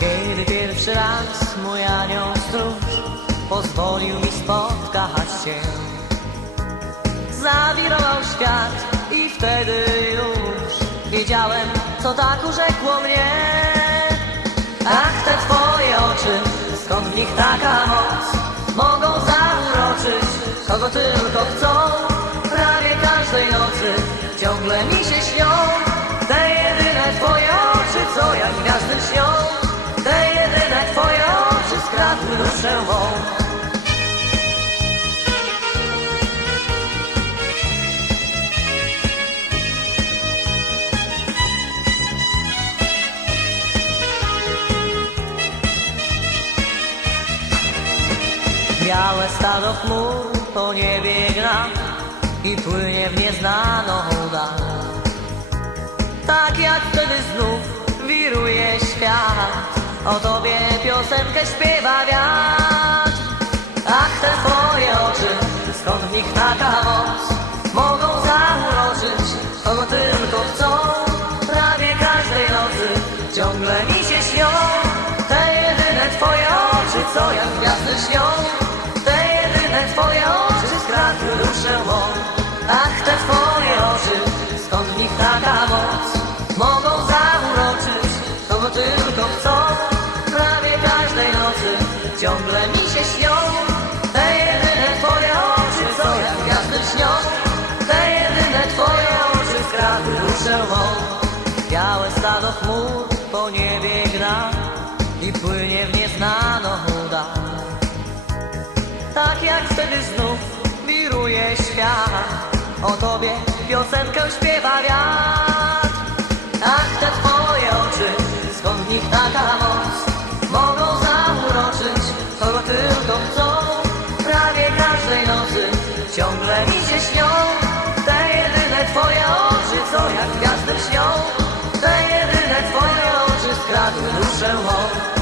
Kiedy pierwszy raz mój anioł stróż pozwolił mi spotkać się Zawirował świat i wtedy już wiedziałem, co tak urzekło mnie. Ach, te twoje oczy, skąd w nich taka moc Mogą zauroczyć, kogo tylko chcą co jak gwiazdy śnią Te jedyne twoje oczy skradły duszę mą Białe stado chmur po niebie gra i płynie w nieznaną dal. Tak jak świat, o tobie piosenkę śpiewa wiatr. Ach, te twoje oczy, skąd w nich taka moc, mogą zauroczyć, kogo tylko chcą. Prawie każdej nocy ciągle mi się śnią, te jedyne twoje oczy, co jak gwiazdy śnią. Te jedyne twoje oczy chcą. Prawie każdej nocy ciągle mi się śnią. Te jedyne twoje oczy, co jak gwiazdy śnią. Te jedyne twoje oczy skradły duszę mą. Białe stado chmur po niebie gra i płynie w nieznaną dal. Tak jak wtedy znów wiruje świat O tobie piosenkę śpiewa wiatr taka moc Mogą zauroczyć, kogo tylko chcą. Prawie każdej nocy ciągle mi się śnią. Te jedyne twoje oczy, co jak gwiazdy śnią. Te jedyne twoje oczy skradły duszę mą